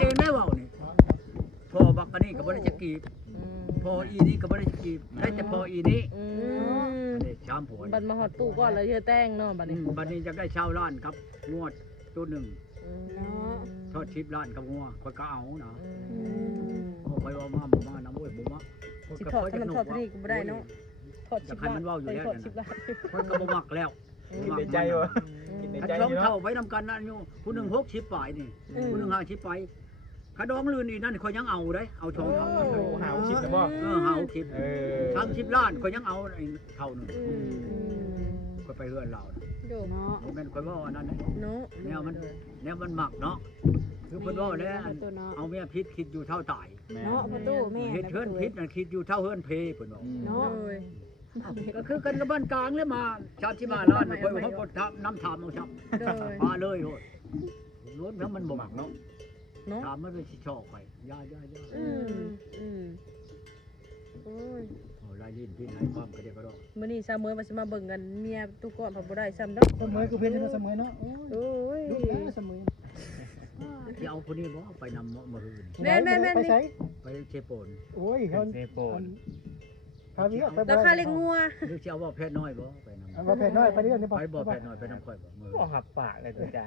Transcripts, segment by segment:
เองได้เว้านี่พอบักอันนี้ก็บ่ได้จะกีบพออีนี่ก็บ่ได้จะกีบได้แต่พออีนี้นี่ชามผัว บัดมาฮอดตู้ก่อนแล้วเฮ็ดแต่งเนาะบัดนี้ บัดนี้จะได้ชาวล้านครับงวดตัวหนึ่ง เนาะ ทอดชิปล้านกับงัวค่อยก็เอานะค่อยว่ามาบ่มาน้ำโอ้ยบ่มา สิถอดขนมทอดนี่ก็บ่ได้เนาะถอด จะให้มันเว้าอยู่แล้ว ถอดชิบล้าน ค่อยก็บ่มักแล้ว กินในใจวะกินใน อัน ใจ สอง อยู่ เท่า เนาะ ไว้นำกันนั่นอยู่ผู้หนึ่ง60ปลายนี่ผู้หนึ่ง50ปลายขดองลื่นนี่นั่นค่อยยังเอาได้เอาชองเท่า โอ้หาชิปนะบ่ หาคลิป 30 ล้านค่อยยังเอาไอ้เท่านึงค่อยไปเฮือนเรา เนาะ บ่แม่นค่อยว่าอันนั้น เนาะ แนวมันหมักเนาะคือเพิ่นว่าแล้วเอาเมียพิษคิดอยู่เท่าตาย เนาะประตูแม่ เฮ็ดเฮือนพิษน่ะคิดอยู่เท่าเฮือนเพเพิ่นว่า เนาะ ก็คือกันกับบ้านกลางเลยมาชาติมาล้านค่อยว่าเขากดน้ำถามเอาครับ โดย มาเลยโหดรถแล้วมันบ่หมักเนาะ เนาะ ถามมันเป็นสิชอกไปยาโอ้ย โอ้ลายลิ้นพี่ไหนความกระเดกกระดอก มื้อนี้ซามื้อว่าสิมาเบิ่งกันเมียตู้ก่อนพอบ่ได้ซ้ำเนาะ เสมอคือเพิ่นเนาะเสมอเนาะ โอ้ย ลูกแล้วเสมอ ที่เอาคนนี้บ่ไปนำมืออื่น แม่นๆๆ ไปใช้ ไปเชโปน โอ้ยเขา เซโปน พาเวียไป ราคาเลี้ยงงัว หรือจะเอาว่าแพทย์น้อยบ่ไปนำ เอามาแผ่นน้อยไปเรื่อยนี่ ไปบ่แพทย์น้อยไปนำค่อยบ่มือ บ่หับปากเลยตัวจาน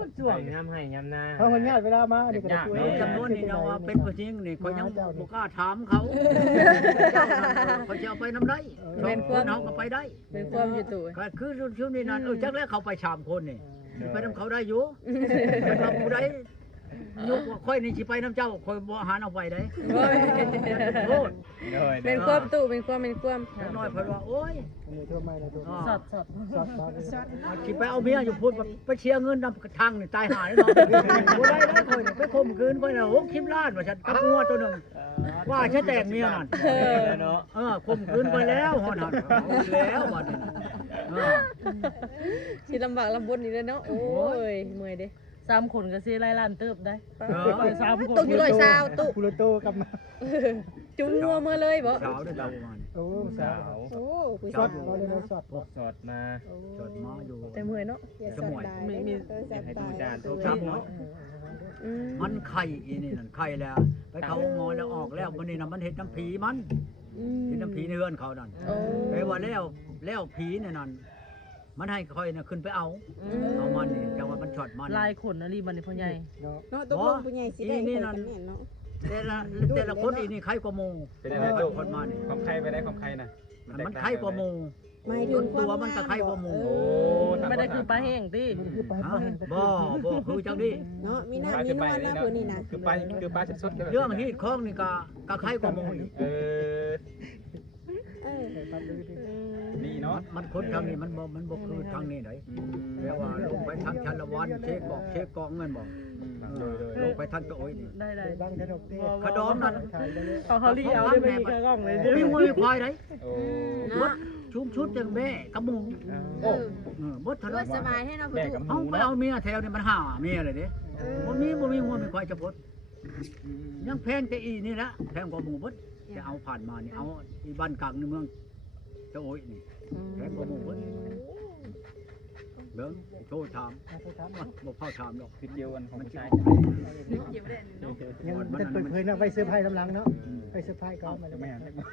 มันช่วงยามให้ยามนา เขาคนญาติเวลามานี่ก็ช่วย จำนวนนี่เนาะเป็นผู้หญิงนี่เขายังบ่กล้าถามเขาเขาจะเอาไปนำได้คนเฮาก็ไปได้ เป็นความอยู่ตู้ ก็คือช่วงนี้นั่นจักแล้วเขาไป3คนนี่ไปนำเขาได้อยู่แต่ว่าผู้ใดยกว่าค่อยนี่สิไปนำเจ้าค่อยบ่หาเอาไปได้โทษ เป็นความตู้เป็นความเป็นความ น้อยเพิ่นว่าโอ้ย นี่ทั่วไม่เลยทั่ว สด สอด สิไปเอาเมียอยู่พูดไปเชียร์เงินนำทางนี่ตายหาเลยเนาะบ่ได้แล้วค่อยไปข่มขืนค่อยน่ะ60 ล้านว่าฉันกับงัวตัวนึงว่าฉันแต่งเมียนั่น เนาะ ข่มขืนไปแล้วฮอดนั่นแล้วบัดนี้ สิลำบากลำบนนี่เนาะโอ้ยเมื่อยเด้3คนก็สิหลายล้านเติบได้ไป3คน ตกอยู่เลยซาวตุ คูโรโตกลับมา จุงงัวมาเลยบ่ สาวได้ดาวมัน โอ้สาว โอ้ผู้ สอ ชา ด ย เราเลยนะสอด สดมา จดมาอยู่ แต่เมื่อยเนาะ อย่าสัตว์ตายสัตว์ตาย ครับเนาะมันไข่อีนี่นั่นไข่แล้วไปเขาหมอแล้วออกแล้วมื้อนี้น่ะมันเฮ็ดน้ำผีมันเฮ็ดน้ำผีในเฮือนเขานั่น โอ้ ไปว่าแล้วผีเนี่ยนั่นมันให้ค่อยน่ะขึ้นไปเอามันนี่แต่ว่ามันช็อตมัน ลายขนอะไรบัดนี้พ่อใหญ่ เนาะ เนาะตกลงผู้ใหญ่สิได้กันแม่เนาะ แต่ละคนอีนี่ใครกว่าหมู่ เป็นอะไรตู้ คนมานี่ ความใครไปได้ความใครน่ะ มันใครกว่าหมู่ หมายถึง ตัวมันก็ใครกว่าหมู่ ไม่ได้คือปลาแห้งติ คือไป บ่คือจังนี้ เนาะมีหน้ามีนวลนะผู้นี้นะ คือปลาสดๆ เรื่องฮีดของนี่ก็ใครกว่าหมู่อีก เออ นี่เนาะ มันคนทางนี้มันบ่คือทางนี้ไหนแปลว่าลงไปทางชันละวันเช็คกองเงินบอกลงไปทางตะโอยนี่ ได้ ดังขนมเตี้ย ขดองนั่น เขาลีเอาได้ไม่มีกระกล้องเลย มีงูมีควายไหน โอ้ บดชุมชุดจังแม่กับหมู โอ้ บดเท่านั้น สบายให้เนาะผู้ แม่กับห เอา มู ไป เนาะ เอาเมียแถวนี่มันหาเมียเลยเด้บ่มีงูมีควายจะบดยังแพงแต่อีนี่ละแพงกว่าหมูบดจะเอาผ่านมานี่เอาอีบ้านกลางในเมืองตะโอยนี่แพงกว่าหมูบดเบิ่งโทรถามบ่เข้าถามดอก คือเดียวกันของผู้ชาย ยังเป็นเปิดเผยนะไปเสื้อผ้าลำลังเนาะไปเสื้อผ้าก็มา แม่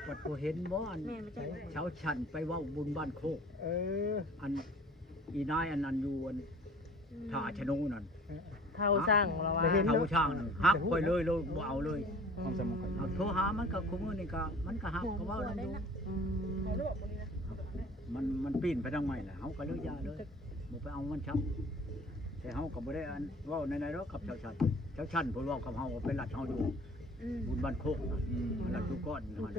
วัดบ่เห็นบ่อันเช้าฉันไปเว้าบุญบ้านโคก อันอีนายอันนั้นอยู่อันท่าชะโนนั่น เท่าสร้างเราว่า เท่าช่างนั่นหักไปเลยบ่เอาเลย ความสมอง เอาโทรหามันก็คุมื้อนี่ก็มันก็หักก็เว้านำอยู่มันปีนไปทางใหม่แหละเฮาก็เลยยาเลยบ่ไปเอามันช้ำแต่เฮาก็บ่ได้อันเว้าในๆดอกกับชาวชันเพิ่นเว้ากับเฮาว่าไปลัดเฮาอยู่บุญบ้านโคกนั่นลัดอยู่ก้อนนั่น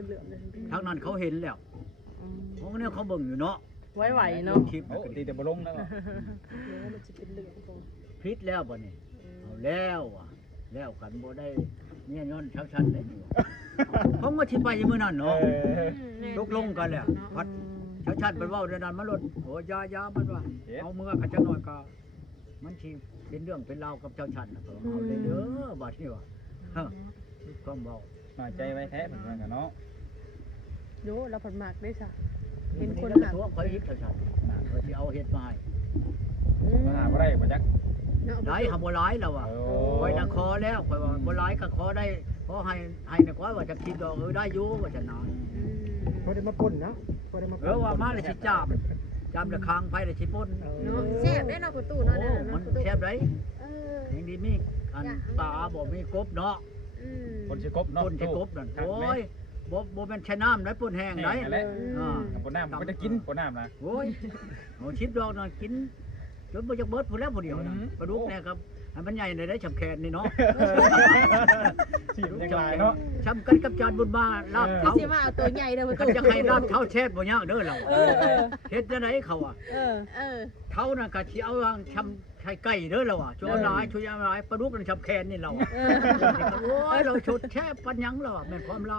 ทางนั้นเขาเห็นแล้วเพราะเนี่ยเขาเบิ่งอยู่เนาะ ไหวเนาะ คลิป โอ้ตีแต่บ่ลงแล้ว พิษแล้วบ่นี่เอาแล้วอ่ะแล้วกันบ่ได้เนี่ยย้อนชาวชันได้นี่ผมก็สิไปอยู่มื้อนั้นเนาะตกลงกันแล้วพัดชาวชันเพิ่นเว้าเรื่องนั้นมาลดโอ้ยามันว่าเอาเมื่อกันจักหน่อยก็มันสิเป็นเรื่องเป็นราวกับชาวชันน่ะเอาเลยเด้อบัดนี้ว่าฮะก็เว้า มาใจไว้แท้เหมือนกันเนาะ โยเราผัดหมากได้ซะเห็นคน หักตัวข่อยอีกชาวชันข่อยสิเอาเฮ็ดมาให้ มาหาบ่ได้บ่จัก น หลายหาบ่หลายแล้วอ่ะข่อยน่ะขอแล้วข่อยว่าบ่หลายก็ขอได้ขอให้น่ะกว่าว่าจะคิดดอกได้อยู่ว่าจะนอน พอได้มาป่นเนาะพอได้มาป่น ว่ามาเลยสิจามละครั้งไผเลยสิป่น เนาะแซ่บได้เนาะประตูเนาะ โอ้ เนาะ มันแซ่บได้ ยังดีมีอันตาบ่มีกบเนาะ คนสิกบเนาะ ป่นสิกบนั่นโอ้ยบ่แม่นใช้น้ำได้ป่นแห้งได้ แหละ อ่า ปนน้ำมันจะกินปนน้ำนะ โอ้ยเอาชิปดอกนั่นกินจนบ่จักเบิดพุ่นแล้วผู้เดียวน่ะปลาดุกเนี่ยครับอันมันใหญ่ได้ชำแคนนี่เนาะ สิยังลายเนาะ ชำกันกับจานบุญมาลาบ คือ เท้า สิมาเอาตัวใหญ่เด้อประ กั ตู นจะให้ลาบเท้าแช่บ่ยากเด้อเรา เออ เฮ็ดจังได๋เขาอ่ะ เออ เออ เท้าน่ะก็สิเอาชำไข่ไก่เด้อเราอ่ะช่วยหลายช่วยหลายปลาดุกนั่นชำแคนนี่เราโอ้ยเราชดแช่ปัญญังเราแม่นความเรา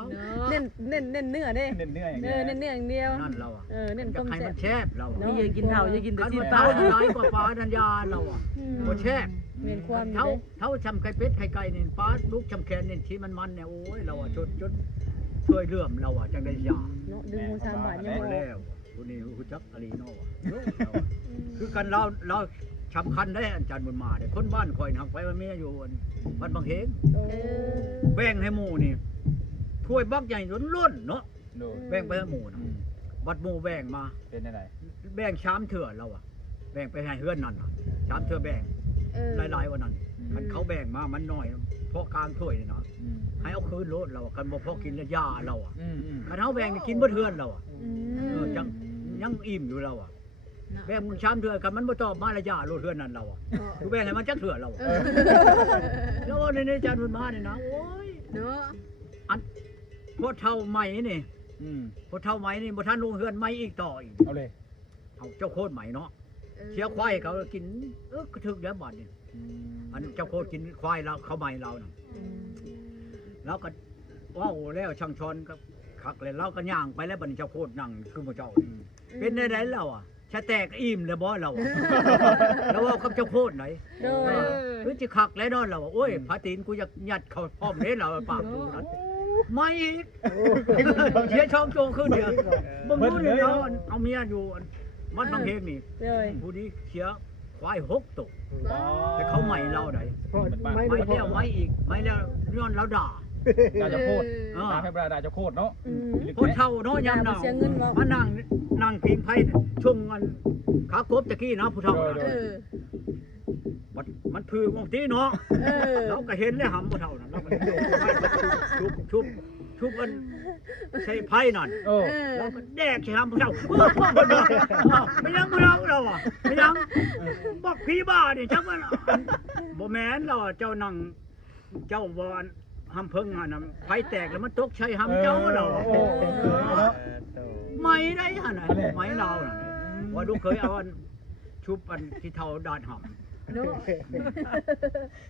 เน้นเนื้อเด้ เน้นเนื้ออย่าง เอ เดียว อเน้นเนื้ออย่างเดียว นั่นเราอ่ะ เน้น จะ ต้ม ให้ แซ่ มั บ นแช่บเรา นี่อย่ากินเห่าอย่ากินแต่ กัน ซี มัน เต้า เท้าหลายกว่าปลาดัญญาเราอ่ะบ่แช่บ เมียนความอยู่ เท้า เด้ เท้าชำไข่เป็ดไข่ไก่นี่ปลาลูกชำแคนนี่ที่มันเนี่ยโอ้ยเราอ่ะจนช่วยเลื่อมเราอ่ะจังได้ยา เนาะดึงหู3 บาทยัง พอ บ่ แล้วผู้นี้ฮู้จักอลีเนาะคือกันเราสำคัญได้อาจารย์บุญมาเนี่ยคนบ้านข่อยหักไปมันมีอยู่บ้านบางเฮง เออ แบ่งให้หมู่นี่ถ้วยบักใหญ่ล้นๆเนาะ ดู แบ่งไปให้หมู่นะบัดหมู่แบ่งมา เป็นได้ไหน แบ่งชามเถื่อเราอ่ะแบ่งไปให้เฮือนนั่นน่ะชามเถื่อแบ่งหลายๆวันนั้นมันเขาแบ่งมามันน้อยเพราะกลางถ้วยนี่เนาะให้เอาคืนโลดเรากันบ่พอกินแล้วยาเราอ่ะคันเฮาแบ่งนี่กินบ่เทื่อนเราอ่ะจังยังอิ่มอยู่เราอ่ะแบ่งมึงชามเถื่อกันมันบ่ตอบมาแล้วยาโลดเทื่อนนั่นเราอ่ะกูแบ่งให้มันจักเถื่อเราแล้วในจานบุญมานี่นะโอ้ย เนาะ พอเท่าใหม่นี่พอเท่าใหม่นี่บ่ทันลงเฮือนใหม่อีกต่ออีก เอาเลย เอาเจ้าโคตรใหม่เนาะเชียควายเขากินก็ถึกแล้วบัดนี่อันเจ้าโคตรกินควายเราเขาใหม่เราน่ะแล้วก็ว้าวแล้วช่างชอนก็คักเลยเราก็ย่างไปแล้วบัดนี้เจ้าโคตรนั่งคือหมู่เจ้านี่เป็นได้ไดเราอ่ะชะแตกอิ่มเลยบ่เราอ่ะแล้วว่ากับเจ้าโคตรไหน โดย คือสิคักแล้วเนาะเราโอ้ยพาตีนกูอยากยัดเข้าพร้อมเด้เราปากกูนั้นไม่อีกเสียช่องโจงขึ้นเดียวมึงรู้เนี่ยเนาะเอาเมียอยู่มันบางเพลงนี่ เลย ผู้นี้เสียควาย6ตัวแต่เขาใหม่เราได้ พอไม่ ไม่ ได้ แล้วไม่อีกไม่แล้วย้อนเราด่า ดาจะโคตรดาให้ปลาดาจะโคตรเนาะ คนเท่าเนาะยามหนาวมานั่งพิงไพ่ช่วงมันขากบตะกี้นะผู้เฒ่ามันพือมองที่เนาะเราก็เห็นแล้วหำผู้เฒ่านั่นเราก็ชุบมันใช้ไพ่นั่นเราก็แดกใช้หำผู้เฒ่าไม่ยังผู้เฒ่าเราอ่ะไม่ยังบอกพี่บ้าเนี่ยจังว่าบ่แม่นเราเจ้านั่งเจ้าบอนหำเพิ่งอ่ะนะไฟแตกแล้วมันตกใช้หำเจ้าเราไม่ได้ฮะน่ะไม่เราน่ะว่าลูกเคยเอาชุบอันที่เท่าดาดหำ เนาะ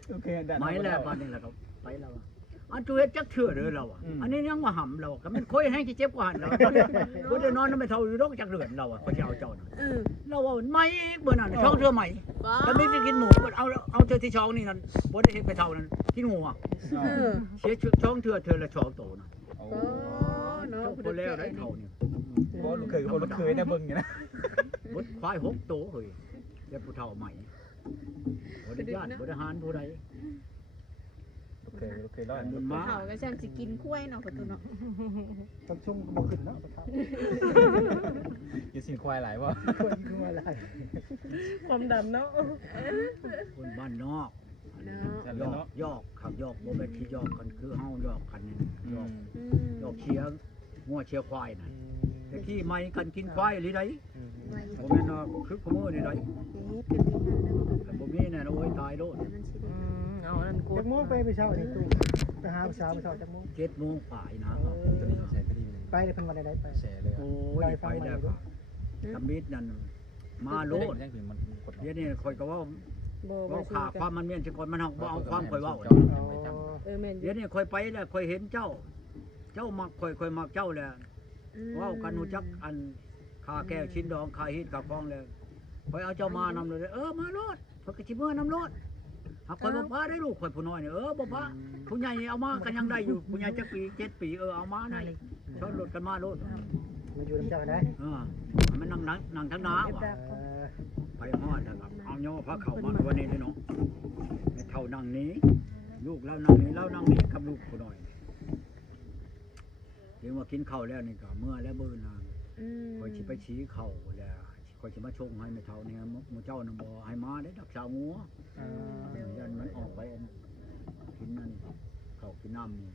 โอเค ไม่แล้วบ้านนี่แหละครับไปแล้วอันตัวเฮ็ดจักเถื่อเลยเราอันนี้ยังมาหำเราก็มันค่อยให้เจ็บกว่าหันเราบ่ได้นอนไม่เท่าอยู่ดอกจักเดือนเราเขาจะเอาเจ้าน่ะเราว่าไม่อีกเบิ่นั่นช่องเทื่อใหม่ก็ไม่ได้กินหมูเอาเทื่อที่ช่องนี่นั่นบ่ได้เฮ็ดไปเท่านั้นกินงูอ่ะเสียช่องเทื่อละช่องโตน่ะ โอ้ เนาะ บ่แล้วได้เท่านี่ โหลูกเคยกับลูกเคยนะเบิ่งอยู่นะ บ่ควาย6โตเฮ้ยเดี๋ยวผู้เฒ่าใหม่บ่ได้ญาติบ่ได้หารผู้ใด ลูกเคยรอด มันมา เขาก็ช่างสิกินกล้วยเนาะประตูเนาะ ต้องชุ่มก็บ่ขึ้นเนาะปะครับ กินสินควายหลายวะ คนคือว่าอะไร ความดำเนาะ คนบ้านนอก เนาะ ยอกขับยอกโบแมนที่ยอกกันคือเฮายอกกันยอกเชียงงัวเชียควายน่ะแต่ที่ไม่กันกินควายหรือไรโบแมนนอกคือขโมยนี่ไรแต่โบมีเนี่ยโอ้ยตายโลด เอานั่นกู จักโมงไปเช้านี่ตู้ไปหาเช้าจักโมง 7:00 ฝ่ายนะ ไปเลยเพิ่นวันใดไป แฉเลย โอ้ยไปแล้วครับตำมิดนั่นมาโลดเดี๋ยวนี้คอยก็ว่า บ่ ว่าขาความมันเมียนสิก่อนมันบ่เอาความคอยว่า แม่น เดี๋ยวนี้คอยไปแล้วคอยเห็นเจ้ามักคอยมักเจ้าแล้วว้ากันหูจักอันขาแก้วชิ้นดองขาฮิตกับฟองเลยคอยเอาเจ้ามานำเลยมาโลดเพิ่นก็สิเมื่อนำโลดหากคอยบ่พาได้ลูกคอยผู้น้อยนี่บ่พาผู้ใหญ่เอามากันยังได้อยู่ผู้ใหญ่จักปี7ปีเอามาได้ชนรถกันมาโลด มาอยู่นำเจ้าได้ มันนั่งทั้งน้าว่ะไปฮอดนะครับเอา ย่อพระเข้ามาวันนี้เลยเนาะให้เท่านั่งนี้ลูกเรานั่งนี้เรานั่งนี้กับลูกผู้น้อยเดี๋ยวมากินข้าวแล้วนี่ก็เมื่อแล้วเบิ่นนางคอยสิไปชี้ข้าวแล้วคอยสิมาชงให้แม่เฒ่าเนี่ยหมู่เจ้านำบ่ให้มาได้ดักชาวงัวยันมันออกไปกินนั่นข้าวกินน้ำนี่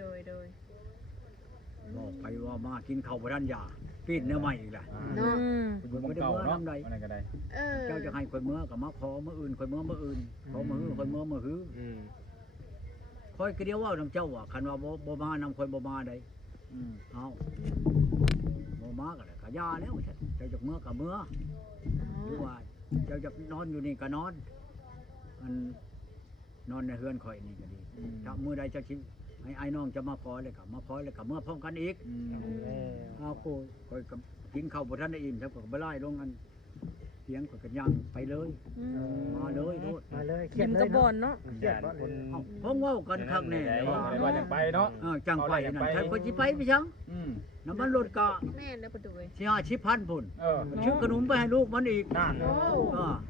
โดยบอกไปว่ามากินข้าวบ่ทันยาปีนเนื้อใหม่อีกล่ะ เนาะ อยู่บ่เก่าเนาะอะไรก็ได้ เจ้าจะให้คนเมื่อกับมาขอมื้ออื่นคนเมื่อมื้ออื่นขอมื้อฮื้อคนเมื่อมื้อฮื้อคอยก็เดียวว่านำเจ้าว่าคันว่าบ่มานำคนบ่มาได้เอาบ่มาก็ได้ก็ยาแล้วฉันเจ้าจะเมื่อก็เมื่อหรือว่าเจ้าจะนอนอยู่นี่ก็นอนมันนอนในเฮือนข่อยนี่ก็ดีถ้ามื้อใดเจ้าสิให้ไอ้น้องจะมาขอเลยก็มาขอเลยก็เมื่อพร้อมกันอีกเอาโคอยกับกินข้าวบ่ทันได้อิ่มครับก็บ่ไล่ลงกันเสียงก็ย่างไปเลยมาเลยโลด มาเลยเครี กิ ยด น เล กระ ย บอ เนาะ นเนาะ เครียดบ่ คน ผมเว้ากันคักแน่ ว่าจังไปเนาะ จังไปนั่นใช่คนสิไปพี่ชังน้ำมันรถก็ แม่นแล้วประตูเว้ย สิ50,000พุ่น เ ชื่อขนมไปให้ลูกมันอีก นั่น โอ้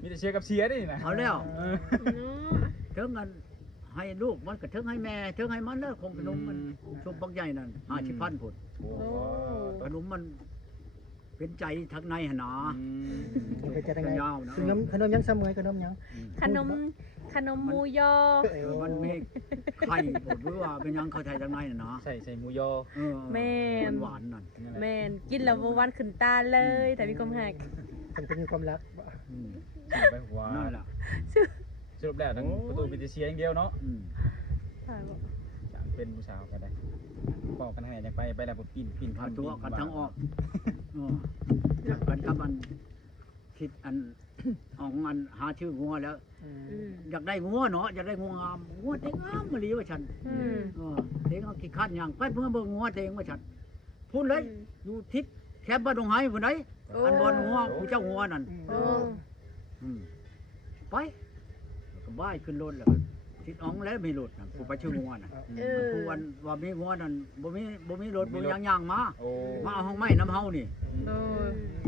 มีแต่เชียร์กับเชียร์นี่นะ เอาแล้ว เนาะ ถึงกันให้ลูกมันก็ถึงให้แม่ถึงให้มันแล้วคงขนมมันชุบบักใหญ่นั่น50,000พุ่น โอ้ ขนมมันเป็นใจทางในหนา เป็นจะได้ไง ยาวนะ ขนมยังเสมอขนมยัง ขนมหมูยอ มันมีไข่บดหรือว่าเป็นยังเข้าใจทางในน่ะนะ ใส่หมูยอ แม่น หวานนั่น แม่นกินแล้วบ่หวานขึ้นตาเลยแต่มีความหัก มันจะมีความรัก ไปหัว นั่นแหละ สรุปแล้วทั้งประตูมีแต่เชียร์อย่างเดียวเนาะ ถ่ายบ่ เป็นผู้สาวกันได้บอกกันให้ยังไปแล้วปีน พาตัวกันทั้งออกจับกันกับมันคิดอันออกอันหาชื่องัวแล้ว อยากได้งัวเนาะอยากได้งัวงามงัวเต็งงามมาลีว่าฉันเต็งเอาขี้คันอย่างไปเพื่อเบิ่งงัวเต็งว่าฉันพูดเลยอยู่ทิศแคบบ้านดงไห้ผู้ใดอันบอลงัวผู้เจ้างัวนั่น โอ้ ไปก็บ้ายขึ้นรถแล้วทิศอ๋องแล้วมีรถน่ะผู้ไปชื่องัวน่ะผู้วันว่ามีงัวนั่นบ่มีรถบ่ย่างมามาเอาห้องไม้น้ำเฮานี่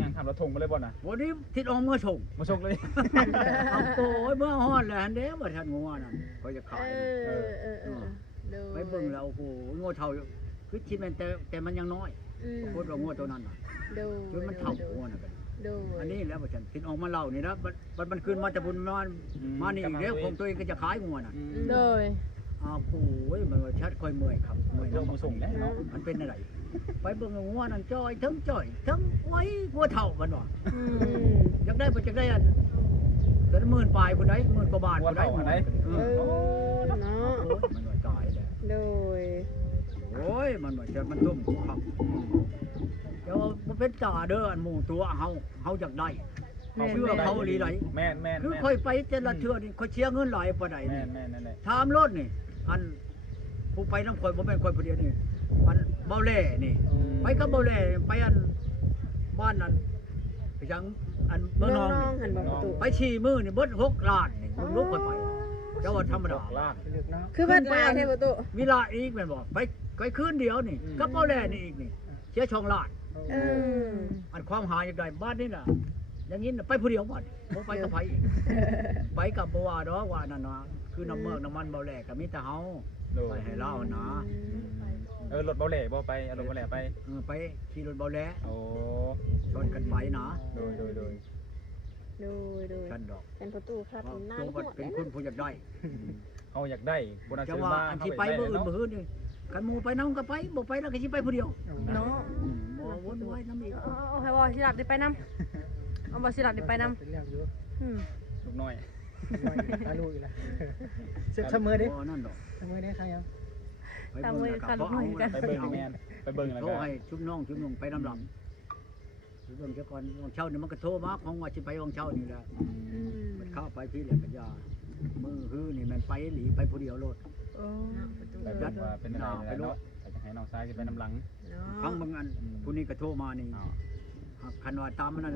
ย่างทำรถทงมาเลยบ่น่ะ วันนี้ทิศอ๋องเมื่อส่ง มาส่งเลย เอาโอ้ยเมื่อฮอดแล้วอันเด้ว่าท่านงัวนั่นก็จะขายไปเบิ่งแล้วโอ้โหงัวเท่าคือคิดมันแต่มันยังน้อยพูดว่างัวตัวนั้นน่ะคือมันเท่างัวน่ะอันนี้แล้วว่าฉันทิศอ๋องมาเล่านี่นะมันขึ้นมาแต่บุญมานี่อีกแล้วของตัวเองก็จะขายงัวน่ะ โดย อ้าวโอ้ยมันว่าชัดค่อยเมื่อยครับเมื่อย ลง น้ำ มาส่งแล้วเนาะ มันเป็นอะไรไปเบิ่งงัวนั่นจ้อยทั้งไว้งัวเท่ามันว่ะอยากได้บ่อยากได้อันแต่ละ10,000ปลายผู้ใด10,000กว่าบาทผู้ใดมันว่าตายแล้ว โดย โอ้ยมันว่าจะมันต้มกูครับเดี๋ยวมันเป็นจ่าเด้ออันหมู่ตัวเฮาอยากได้เชื่อเขาอีหลีไหล แม่น คือค่อยไปแต่ละเทื่อนี่ค่อยเชียร์เงินหลายปานใด แม่ นี่ นนั่นแหละ ถามรถนี่อันผู้ไปน้ำข่อยบ่แม่นข่อยผู้เดียวนี่มันเบาแหล่นี่ไปกับเบาแหล่ไปอันบ้านนั้นไปจังอันเมืองนอง หันบอกประตู ไปชี้มือนี่เบิด6ล้านนี่มึงลุกไปเจ้าว่าธรรมดา ลาก เลือกเนาะ คือบ้านปลาใช่ประตู วิลาอีกแม่นบ่ไปคืนเดียวนี่กับเบาแหล่นี่อีกนี่เสียช่องล้าน อันความหาอย่างใดบ้านนี่น่ะอย่างนี้น่ะไปผู้เดียวบ่บ่ไปกับไผอีกไปกับบ่ว่าดอกว่านั่นน่ะคือน้ำเมือกน้ำมันเบาแหล่ก็มีแต่เฮาไปให้เล่านะ รถเบาแหล่บ่ไปรถเบาแหล่ไป ไปขี่รถเบาแหล่ โอ้ ชนกันไปนะ โดย ดูดู กันดอก เป็นประตูครับผมนั่ ตั ง วมันเป็นคนผู้อยากได้ เฮาอยากได้บ่น่า จะ ซื้อ ว่า มา อันที่ไปบ่อื่นบ่ฮื้อนี่กันหมู่ไปนำก็ไปบ่ไปแล้วก็สิไปผู้เดียว เนาะ บ่วนไว้นำอีก เอาให้บ่สิหลับได้ไปนำเอาบ่สิหลับได้ไปนำ เป็นเรื่องอยู่ ลูกน้อย ตาลูกอีกแล้วเสมอดิ บ่นั่นดอก เสมอดิใครยัง ไปเบิ่งแล้วก็ ไปเบิ่งแม่นไปเบิ่งแล้ว โทร ก็ ให้ชุบน้องชุบนุ่งไปนำหลังไปเบิ่งเจ้าก่อนวังเช้านี่มันก็โทรมาของว่าสิไปวังเช้านี่แหละมันเข้าไปพี่แหละปัญญามือฮื้อนี่มันไปหลีไปผู้เดียวโลด แบบว่าเป็นอะไรเนาะจะให้น้องชายขึ้นไปน้ำหลัง ฟังบางอันผู้นี้ก็โทรมานี่คันว่าตามมันนั่น